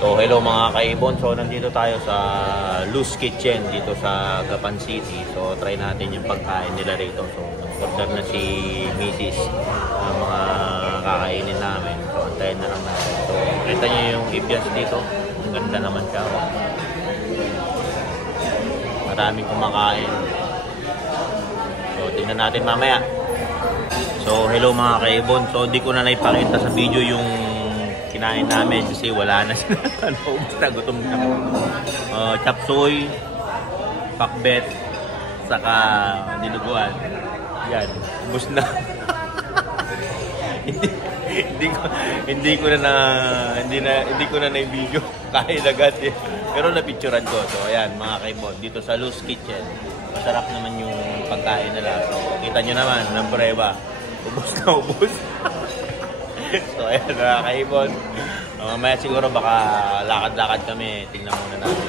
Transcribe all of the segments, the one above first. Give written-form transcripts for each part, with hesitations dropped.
So hello mga kaibon, so nandito tayo sa Luz Kitchen dito sa Gapan City. So try natin yung pagkain nila rito. So nag-order na si Mrs. ng mga kakainin namin. So antayin na lang natin. So kita nyo yung ambience dito. Ang ganda naman siya. Maraming kumakain. So tingnan natin mamaya. So hello mga kaibon, so hindi ko na naipakita sa video yung kinain namin kasi wala na sila. Ubus na, gutom na. Chop suey, pakbet, saka dinuguan. Yan, ubus na. hindi ko na na-video. Kain agad eh. Pero na-picturean ko. So ayan mga kaibon, dito sa Luz Kitchen. Masarap naman yung pagkain nila. So kita nyo naman ng prueba. Ubus na ubus. So ayan mga kaibon. Mamaya siguro baka lakad-lakad kami. Tingnan muna natin.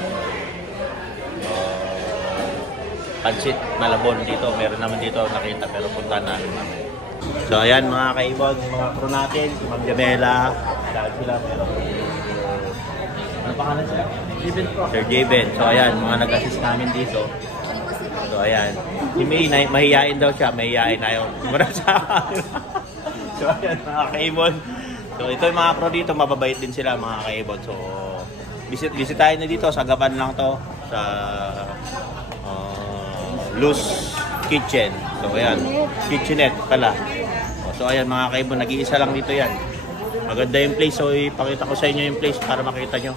Pansit Malabon dito. Meron naman dito nakita pero punta natin mamaya. So ayan mga kaibon. Mga crew natin. Si Ma'am Jamela. Dahil sila pero ano pangalan sila? Sir Javen. So ayan mga nag-assist namin dito. So ayan. Si May mahihain daw siya. Mahihain na yun. Marap sa akin. So ayan mga kaibon. So ito yung mga pro dito, mababait din sila mga kaibon. So bisitahin na dito, sa Gapan lang to, sa Luz Kitchen. So ayan, kitchenette pala. So ayan mga kaibon, nag-iisa lang dito yan. Maganda yung place, so ipakita ko sa inyo yung place para makita nyo.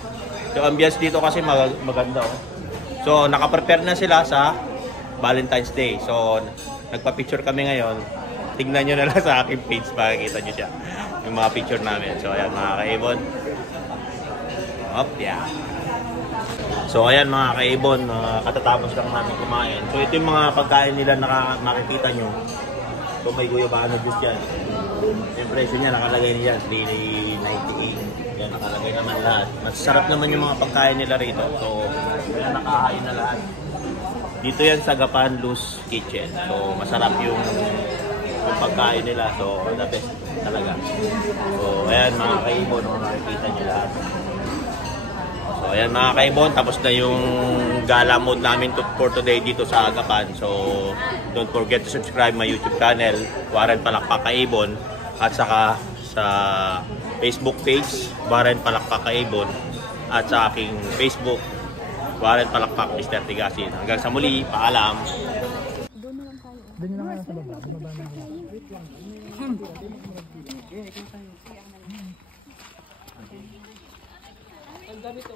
So ambience dito kasi maganda oh. So nakaprepare na sila sa Valentine's Day. So nagpa-picture kami ngayon. Tignan nyo na lang sa aking page, makikita nyo siya. Yung mga picture namin. So ayan mga kaibon. Up, yeah. So ayan mga kaibon, katatapos lang namin kumain. So ito yung mga pagkain nila na makikita nyo. So may guyabano juice yan. Yung presyo niya nakalagay niya, 398. Yan nakalagay naman lahat. Masarap naman yung mga pagkain nila rito. So yan nakahain na lahat. Dito yan sa Gapan Luz Kitchen. So masarap yung pagkain nila. So the best talaga. So ayan mga kaibon, makikita nyo lahat. So ayan mga kaibon, tapos na yung gala mode namin for today dito sa Gapan. So don't forget to subscribe my YouTube channel, Warren Palakpak Kaibon, at saka sa Facebook page, Warren Palakpak Kaibon, at sa aking Facebook, Warren Palakpak Mr. Tigasin. Hanggang sa muli, paalam. Doon na lang sa baba. Bumaba na ako. Wait lang. Ang dami ito.